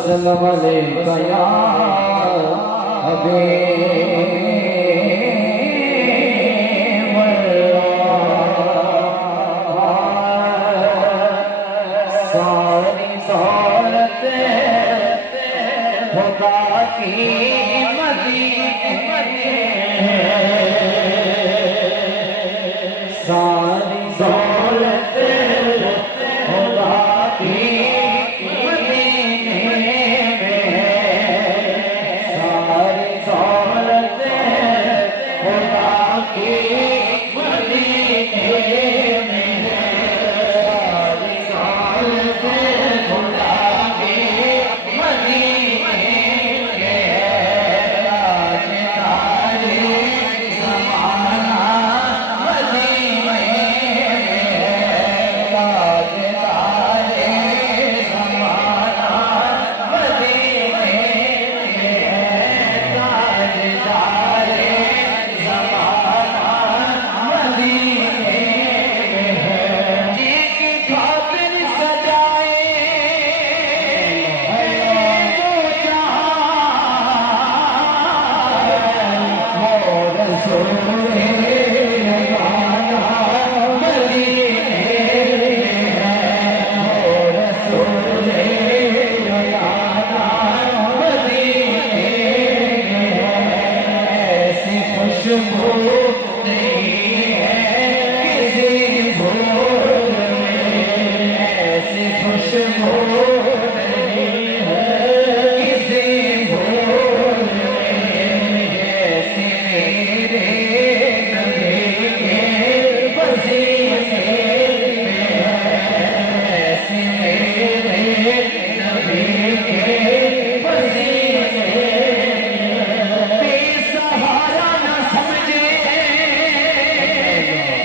वसल्लम अलैका या हबीब अल्लाह। सारी दौलत खुदा की मदीने है, सारी दौलत खुदा की मदीने में है, सारी दौलत खुदा की मदीने में है, सारी दौलत खुदा की मदीने में है। तारे ज़माना मदीने में है, तारे ज़माना मदीने में है, तारे ज़माना मदीने में है। जिनकी खातिर सजाए दो जहां, वो रसूल अल्लाह मदीने में है, वो रसूल अल्लाह मदीने में है। ऐसी खुशबू नहीं है किसी फूल में, ऐसी खुशबू नहीं है किसी फूल में, जैसी मेरे नबी के पसीने में है, ऐसी मेरे नबी के पसीने में। बेसहारा न समझे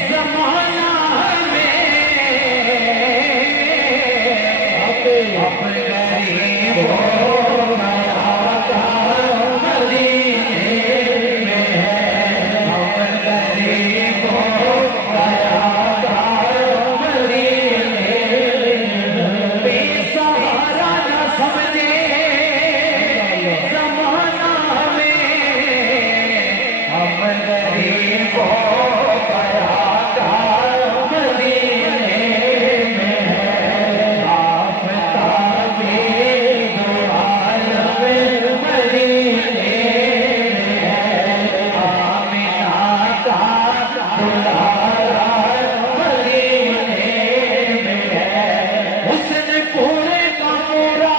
ज़माना में, अपने गरीब हो गया था मदीने में है, अपने गरीब हो गया था मदीने में। बेसहारा न समझे ज़माना में, अपने गरीब हो गया था मदीने में है। आफ़ताबे दो आलम मदीने में है, आमिना का दुलारा मदीने में है। हुस्न पूरे का पूरा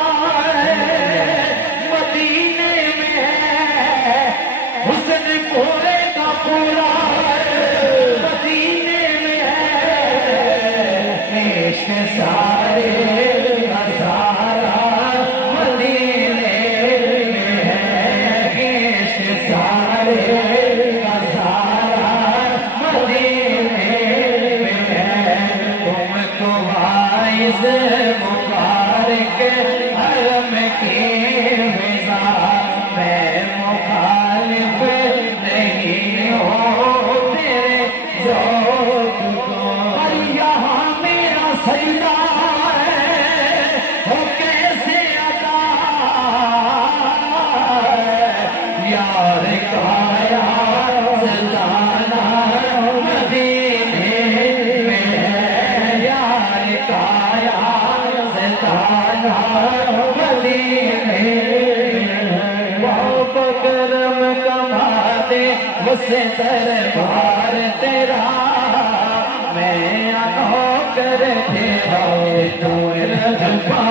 मदीने में है, हुस्न पूरे का पूरा मदीने में है। इश्क सारे का सारा मदीने में है, इश्क सारे का सारा मदीने में है। तुमको वाइस मुबारक हरम की फिज़ा, मैं मुखालिफ नहीं हूँ तेरे ज़ौक़ को। पर यहाँ मेरा सजदा हो कैसे अदा, यार काया सल्ताना मदीने में है, यार काया सल्ताना मदीने में है। बाप करम कमा दे मुझसे दरबार तेरा, मैं नौकर तेरा तू रखवा